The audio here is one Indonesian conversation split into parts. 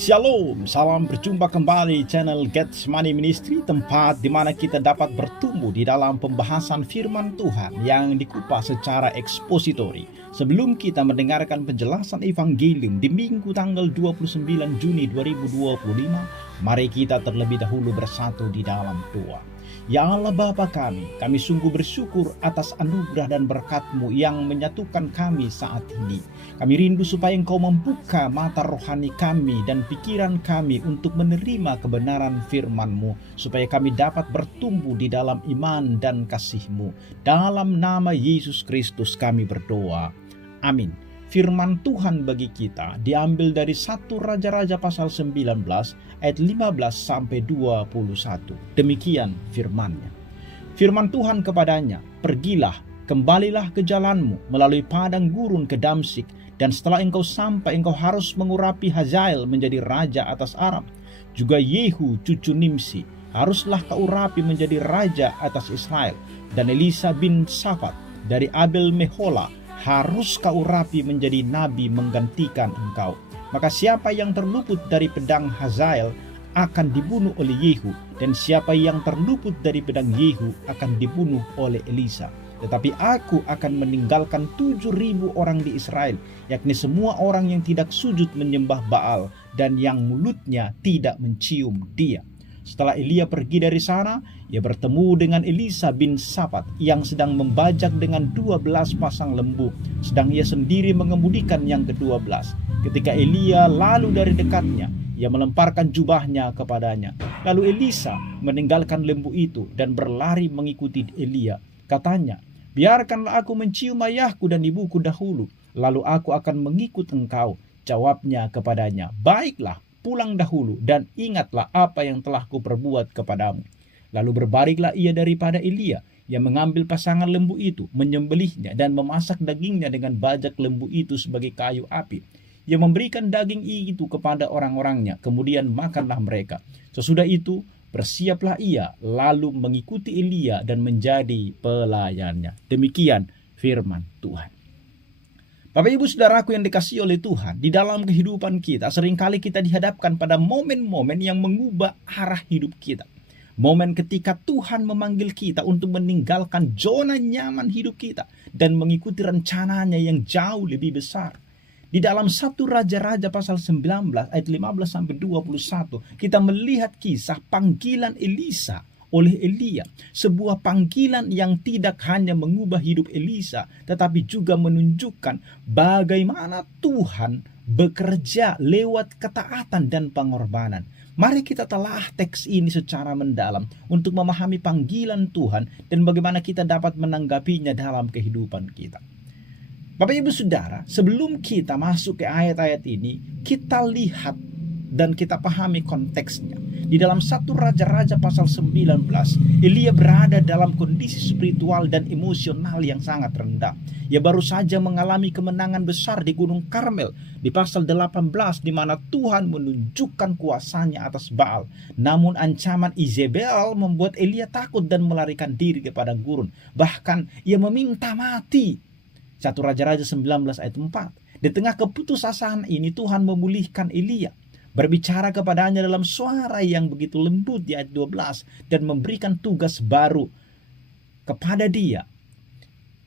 Shalom, salam berjumpa kembali channel Get Money Ministry, tempat di mana kita dapat bertumbuh di dalam pembahasan firman Tuhan yang dikupas secara ekspositori. Sebelum kita mendengarkan penjelasan Evangelium di Minggu tanggal 29 Juni 2025, mari kita terlebih dahulu bersatu di dalam doa. Ya Allah Bapa kami sungguh bersyukur atas anugerah dan berkat-Mu yang menyatukan kami saat ini. Kami rindu supaya Engkau membuka mata rohani kami dan pikiran kami untuk menerima kebenaran firman-Mu, supaya kami dapat bertumbuh di dalam iman dan kasih-Mu. Dalam nama Yesus Kristus kami berdoa. Amin. Firman Tuhan bagi kita diambil dari 1 Raja-Raja pasal 19 ayat 15 sampai 21. Demikian firman-Nya. Firman Tuhan kepadanya, "Pergilah, kembalilah ke jalanmu melalui padang gurun ke Damsyik, dan setelah engkau sampai, engkau harus mengurapi Hazael menjadi raja atas Aram. Juga Yehu cucu Nimsi haruslah kau urapi menjadi raja atas Israel, dan Elisa bin Safat dari Abel Mehola harus kau urapi menjadi nabi menggantikan engkau. Maka siapa yang terluput dari pedang Hazael akan dibunuh oleh Yehu, dan siapa yang terluput dari pedang Yehu akan dibunuh oleh Elisa. Tetapi aku akan meninggalkan 7.000 orang di Israel, yakni semua orang yang tidak sujud menyembah Baal dan yang mulutnya tidak mencium dia." Setelah Elia pergi dari sana, ia bertemu dengan Elisa bin Safat yang sedang membajak dengan 12 pasang lembu, sedang ia sendiri mengemudikan yang ke-12. Ketika Elia lalu dari dekatnya, ia melemparkan jubahnya kepadanya. Lalu Elisa meninggalkan lembu itu dan berlari mengikuti Elia. Katanya, "Biarkanlah aku mencium ayahku dan ibuku dahulu, lalu aku akan mengikut engkau." Jawabnya kepadanya, "Baiklah, pulang dahulu dan ingatlah apa yang telah kuperbuat kepadamu." Lalu berbaliklah ia daripada Elia, yang mengambil pasangan lembu itu, menyembelihnya dan memasak dagingnya dengan bajak lembu itu sebagai kayu api. Ia memberikan daging itu kepada orang-orangnya, kemudian makanlah mereka. Sesudah itu bersiaplah ia, lalu mengikuti Elia dan menjadi pelayannya. Demikian firman Tuhan. Bapak Ibu Saudaraku yang dikasihi oleh Tuhan, di dalam kehidupan kita seringkali kita dihadapkan pada momen-momen yang mengubah arah hidup kita. Momen ketika Tuhan memanggil kita untuk meninggalkan zona nyaman hidup kita dan mengikuti rencananya yang jauh lebih besar. Di dalam 1 Raja-Raja pasal 19 ayat 15 sampai 21, kita melihat kisah panggilan Elisa oleh Elia, sebuah panggilan yang tidak hanya mengubah hidup Elisa, tetapi juga menunjukkan bagaimana Tuhan bekerja lewat ketaatan dan pengorbanan. Mari kita telah teks ini secara mendalam untuk memahami panggilan Tuhan dan bagaimana kita dapat menanggapinya dalam kehidupan kita. Bapak Ibu Saudara, sebelum kita masuk ke ayat-ayat ini, kita lihat dan kita pahami konteksnya. Di dalam 1 Raja-Raja pasal 19, Elia berada dalam kondisi spiritual dan emosional yang sangat rendah. Ia baru saja mengalami kemenangan besar di Gunung Karmel di pasal 18, di mana Tuhan menunjukkan kuasanya atas Baal. Namun ancaman Izebel membuat Elia takut dan melarikan diri kepada gurun. Bahkan ia meminta mati. 1 Raja-Raja 19 ayat 4. Di tengah keputusasaan ini Tuhan memulihkan Elia, berbicara kepadanya dalam suara yang begitu lembut di ayat 12 dan memberikan tugas baru kepada dia.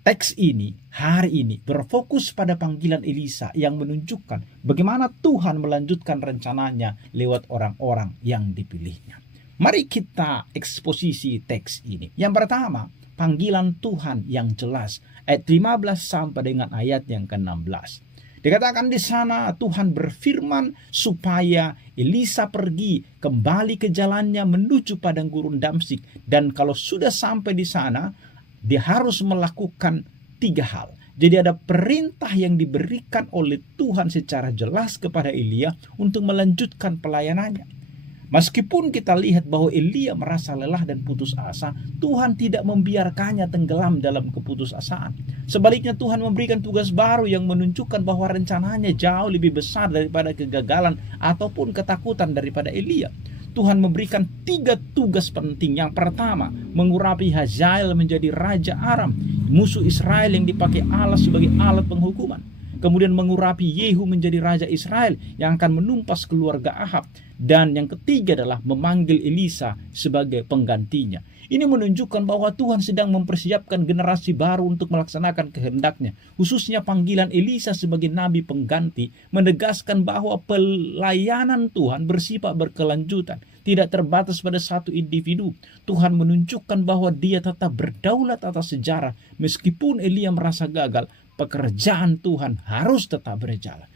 Teks ini hari ini berfokus pada panggilan Elisa yang menunjukkan bagaimana Tuhan melanjutkan rencananya lewat orang-orang yang dipilihnya. Mari kita eksposisi teks ini. Yang pertama, panggilan Tuhan yang jelas, ayat 15 sampai dengan ayat yang ke-16. Dikatakan di sana Tuhan berfirman supaya Elisa pergi kembali ke jalannya menuju padang gurun Damsyik, dan kalau sudah sampai di sana dia harus melakukan 3 hal. Jadi ada perintah yang diberikan oleh Tuhan secara jelas kepada Elia untuk melanjutkan pelayanannya. Meskipun kita lihat bahwa Elia merasa lelah dan putus asa, Tuhan tidak membiarkannya tenggelam dalam keputusasaan. Sebaliknya Tuhan memberikan tugas baru yang menunjukkan bahwa rencananya jauh lebih besar daripada kegagalan ataupun ketakutan daripada Elia. Tuhan memberikan 3 tugas penting. Yang pertama, mengurapi Hazael menjadi raja Aram, musuh Israel yang dipakai Allah sebagai alat penghukuman. kemudian mengurapi Yehu menjadi raja Israel yang akan menumpas keluarga Ahab. Dan yang ketiga adalah memanggil Elisa sebagai penggantinya. Ini menunjukkan bahwa Tuhan sedang mempersiapkan generasi baru untuk melaksanakan kehendaknya. Khususnya panggilan Elisa sebagai nabi pengganti menegaskan bahwa pelayanan Tuhan bersifat berkelanjutan, tidak terbatas pada satu individu. Tuhan menunjukkan bahwa dia tetap berdaulat atas sejarah. Meskipun Elia merasa gagal, pekerjaan Tuhan harus tetap berjalan.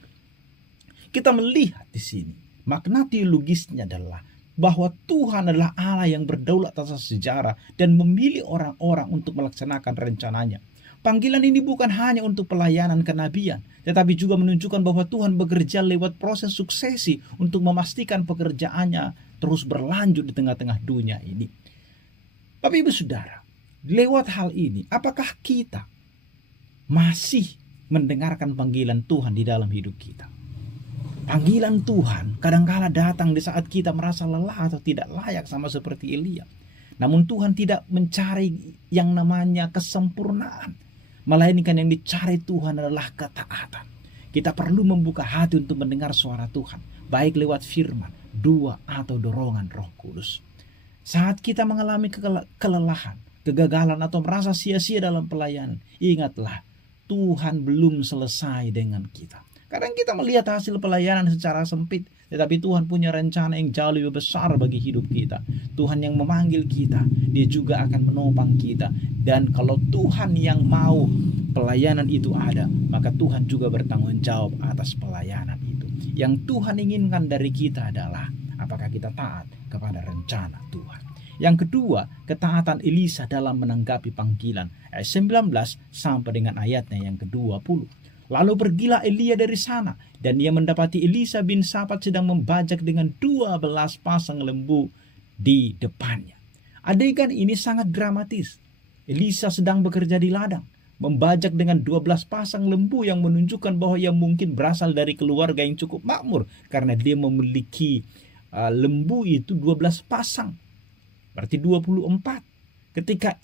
Kita melihat di sini, makna teologisnya adalah bahwa Tuhan adalah Allah yang berdaulat atas sejarah dan memilih orang-orang untuk melaksanakan rencananya. Panggilan ini bukan hanya untuk pelayanan kenabian, tetapi juga menunjukkan bahwa Tuhan bekerja lewat proses suksesi untuk memastikan pekerjaannya terus berlanjut di tengah-tengah dunia ini. Bapak Ibu Saudara, lewat hal ini, apakah kita masih mendengarkan panggilan Tuhan di dalam hidup kita? Panggilan Tuhan kadangkala datang di saat kita merasa lelah atau tidak layak, sama seperti Elia. Namun Tuhan tidak mencari yang namanya kesempurnaan, melainkan yang dicari Tuhan adalah ketaatan. Kita perlu membuka hati untuk mendengar suara Tuhan, baik lewat firman, doa, atau dorongan Roh Kudus. Saat kita mengalami kelelahan, kegagalan, atau merasa sia-sia dalam pelayanan, ingatlah, Tuhan belum selesai dengan kita. Kadang kita melihat hasil pelayanan secara sempit, tetapi Tuhan punya rencana yang jauh lebih besar bagi hidup kita. Tuhan yang memanggil kita, Dia juga akan menopang kita. Dan kalau Tuhan yang mau pelayanan itu ada, maka Tuhan juga bertanggung jawab atas pelayanan itu. Yang Tuhan inginkan dari kita adalah apakah kita taat kepada rencana Tuhan. Yang kedua, ketaatan Elisa dalam menanggapi panggilan. Ayat 19 sampai dengan ayatnya yang ke-20. Lalu pergilah Elia dari sana, dan ia mendapati Elisa bin Safat sedang membajak dengan 12 pasang lembu di depannya. Adegan ini sangat dramatis. Elisa sedang bekerja di ladang, membajak dengan 12 pasang lembu yang menunjukkan bahwa ia mungkin berasal dari keluarga yang cukup makmur, karena dia memiliki lembu itu 12 pasang, berarti 24. Ketika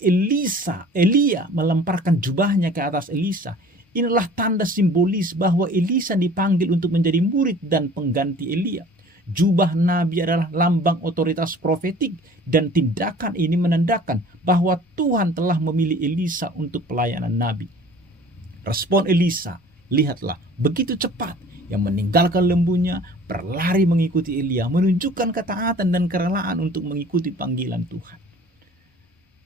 Elia melemparkan jubahnya ke atas Elisa, inilah tanda simbolis bahwa Elisa dipanggil untuk menjadi murid dan pengganti Elia. Jubah Nabi adalah lambang otoritas profetik, dan tindakan ini menandakan bahwa Tuhan telah memilih Elisa untuk pelayanan Nabi. Respon Elisa, lihatlah, begitu cepat. Yang meninggalkan lembunya, berlari mengikuti Elia, menunjukkan ketaatan dan kerelaan untuk mengikuti panggilan Tuhan.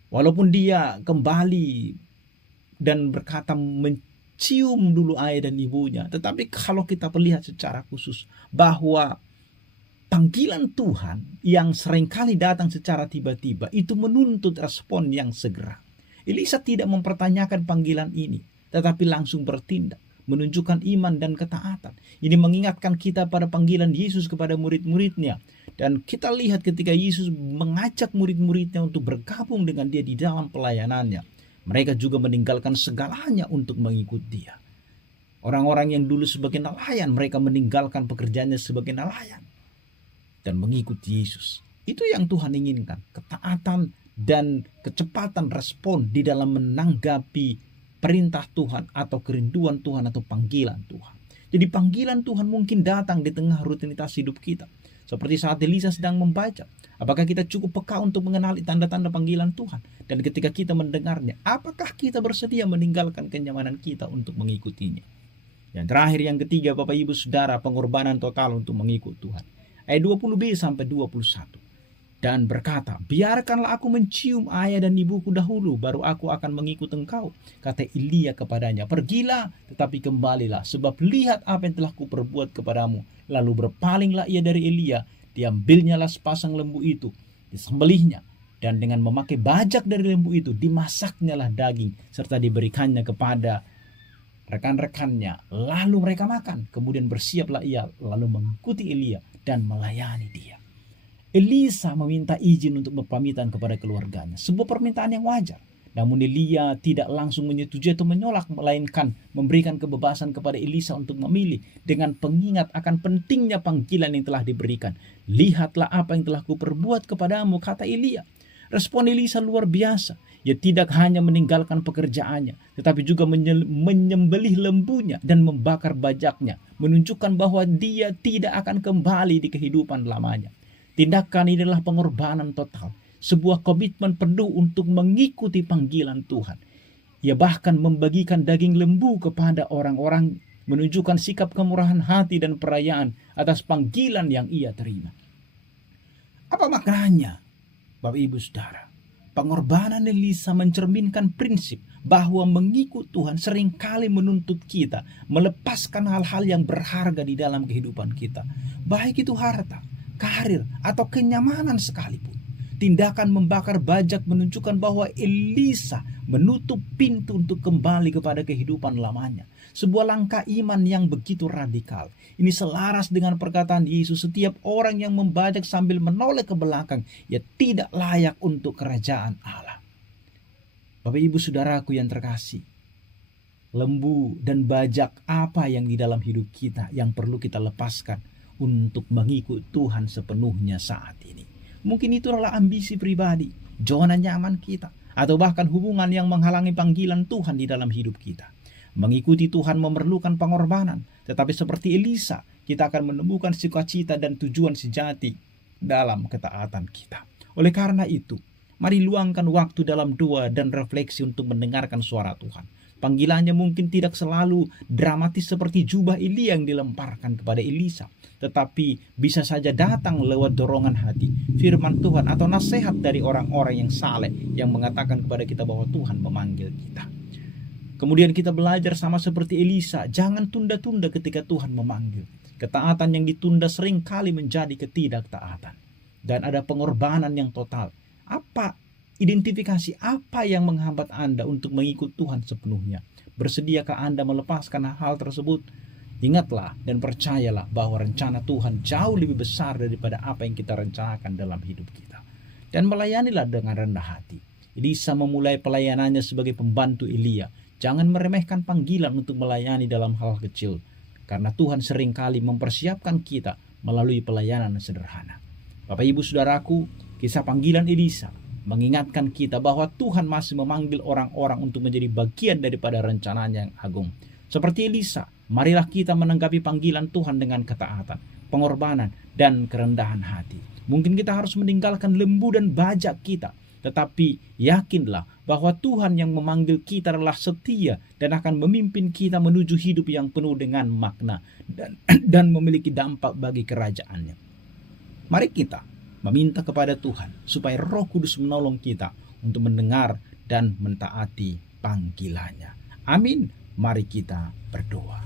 Walaupun dia kembali dan berkata cium dulu ayah dan ibunya. Tetapi kalau kita melihat secara khusus bahwa panggilan Tuhan yang seringkali datang secara tiba-tiba itu menuntut respon yang segera. Elisa tidak mempertanyakan panggilan ini, tetapi langsung bertindak, menunjukkan iman dan ketaatan. Ini mengingatkan kita pada panggilan Yesus kepada murid-muridnya. Dan kita lihat ketika Yesus mengajak murid-muridnya untuk bergabung dengan dia di dalam pelayanannya, mereka juga meninggalkan segalanya untuk mengikut dia. Orang-orang yang dulu sebagai nelayan, mereka meninggalkan pekerjaannya sebagai nelayan dan mengikut Yesus. Itu yang Tuhan inginkan, ketaatan dan kecepatan respon di dalam menanggapi perintah Tuhan atau kerinduan Tuhan atau panggilan Tuhan. Jadi panggilan Tuhan mungkin datang di tengah rutinitas hidup kita. Seperti saat Elisa sedang membaca, apakah kita cukup peka untuk mengenali tanda-tanda panggilan Tuhan? Dan ketika kita mendengarnya, apakah kita bersedia meninggalkan kenyamanan kita untuk mengikutinya? Yang terakhir, yang ketiga, Bapak Ibu Saudara, pengorbanan total untuk mengikut Tuhan. Ayat 20b sampai 21. Dan berkata, biarkanlah aku mencium ayah dan ibuku dahulu, baru aku akan mengikut engkau. Kata Elia kepadanya, pergilah, tetapi kembalilah, sebab lihat apa yang telah kuperbuat kepadamu. Lalu berpalinglah ia dari Elia, diambilnyalah sepasang lembu itu, disembelihnya, dan dengan memakai bajak dari lembu itu, dimasaknyalah daging, serta diberikannya kepada rekan-rekannya. Lalu mereka makan, kemudian bersiaplah ia, lalu mengikuti Elia dan melayani dia. Elisa meminta izin untuk berpamitan kepada keluarganya, sebuah permintaan yang wajar. Namun Elia tidak langsung menyetujui atau menolak, melainkan memberikan kebebasan kepada Elisa untuk memilih dengan pengingat akan pentingnya panggilan yang telah diberikan. Lihatlah apa yang telah kuperbuat kepadamu, kata Elia. Respon Elisa luar biasa. Ia tidak hanya meninggalkan pekerjaannya, tetapi juga menyembelih lembunya dan membakar bajaknya, menunjukkan bahwa dia tidak akan kembali di kehidupan lamanya. Tindakan ini adalah pengorbanan total, sebuah komitmen penuh untuk mengikuti panggilan Tuhan. Ia bahkan membagikan daging lembu kepada orang-orang, menunjukkan sikap kemurahan hati dan perayaan atas panggilan yang ia terima. Apa maknanya, Bapak Ibu Saudara? Pengorbanan Elisa mencerminkan prinsip bahwa mengikut Tuhan seringkali menuntut kita melepaskan hal-hal yang berharga di dalam kehidupan kita. Baik itu harta, karir, atau kenyamanan sekalipun. Tindakan membakar bajak menunjukkan bahwa Elisa menutup pintu untuk kembali kepada kehidupan lamanya. Sebuah langkah iman yang begitu radikal. Ini selaras dengan perkataan Yesus, setiap orang yang membajak sambil menoleh ke belakang, ia tidak layak untuk kerajaan Allah. Bapak Ibu Saudaraku yang terkasih, lembu dan bajak apa yang di dalam hidup kita yang perlu kita lepaskan untuk mengikut Tuhan sepenuhnya saat ini? Mungkin itu adalah ambisi pribadi, zona nyaman kita, atau bahkan hubungan yang menghalangi panggilan Tuhan di dalam hidup kita. Mengikuti Tuhan memerlukan pengorbanan, tetapi seperti Elisa, kita akan menemukan sukacita dan tujuan sejati dalam ketaatan kita. Oleh karena itu, mari luangkan waktu dalam doa dan refleksi untuk mendengarkan suara Tuhan. Panggilannya mungkin tidak selalu dramatis seperti jubah Elia yang dilemparkan kepada Elisa, tetapi bisa saja datang lewat dorongan hati, firman Tuhan, atau nasihat dari orang-orang yang saleh yang mengatakan kepada kita bahwa Tuhan memanggil kita. Kemudian kita belajar sama seperti Elisa, jangan tunda-tunda ketika Tuhan memanggil. Ketaatan yang ditunda sering kali menjadi ketidaktaatan. Dan ada pengorbanan yang total. Identifikasi apa yang menghambat Anda untuk mengikut Tuhan sepenuhnya? Bersediakah Anda melepaskan hal tersebut? Ingatlah dan percayalah bahwa rencana Tuhan jauh lebih besar daripada apa yang kita rencanakan dalam hidup kita. Dan melayanilah dengan rendah hati. Elisa memulai pelayanannya sebagai pembantu Elia. Jangan meremehkan panggilan untuk melayani dalam hal kecil, karena Tuhan seringkali mempersiapkan kita melalui pelayanan sederhana. Bapak Ibu Saudaraku, kisah panggilan Elisa mengingatkan kita bahwa Tuhan masih memanggil orang-orang untuk menjadi bagian daripada rencananya yang agung. Seperti Elisa, marilah kita menanggapi panggilan Tuhan dengan ketaatan, pengorbanan, dan kerendahan hati. Mungkin kita harus meninggalkan lembu dan bajak kita, tetapi yakinlah bahwa Tuhan yang memanggil kita adalah setia dan akan memimpin kita menuju hidup yang penuh dengan makna dan memiliki dampak bagi kerajaannya. Mari kita meminta kepada Tuhan supaya Roh Kudus menolong kita untuk mendengar dan mentaati panggilannya. Amin. Mari kita berdoa.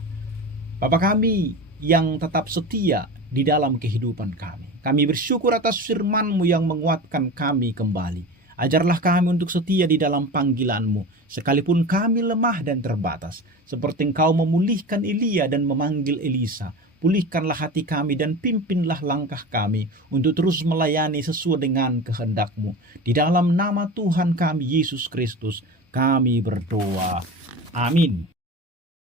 Bapa kami yang tetap setia di dalam kehidupan kami bersyukur atas firman-Mu yang menguatkan kami kembali. Ajarlah kami untuk setia di dalam panggilan-Mu, sekalipun kami lemah dan terbatas. Seperti Engkau memulihkan Elia dan memanggil Elisa, pulihkanlah hati kami dan pimpinlah langkah kami untuk terus melayani sesuai dengan kehendak-Mu. Di dalam nama Tuhan kami, Yesus Kristus, kami berdoa. Amin.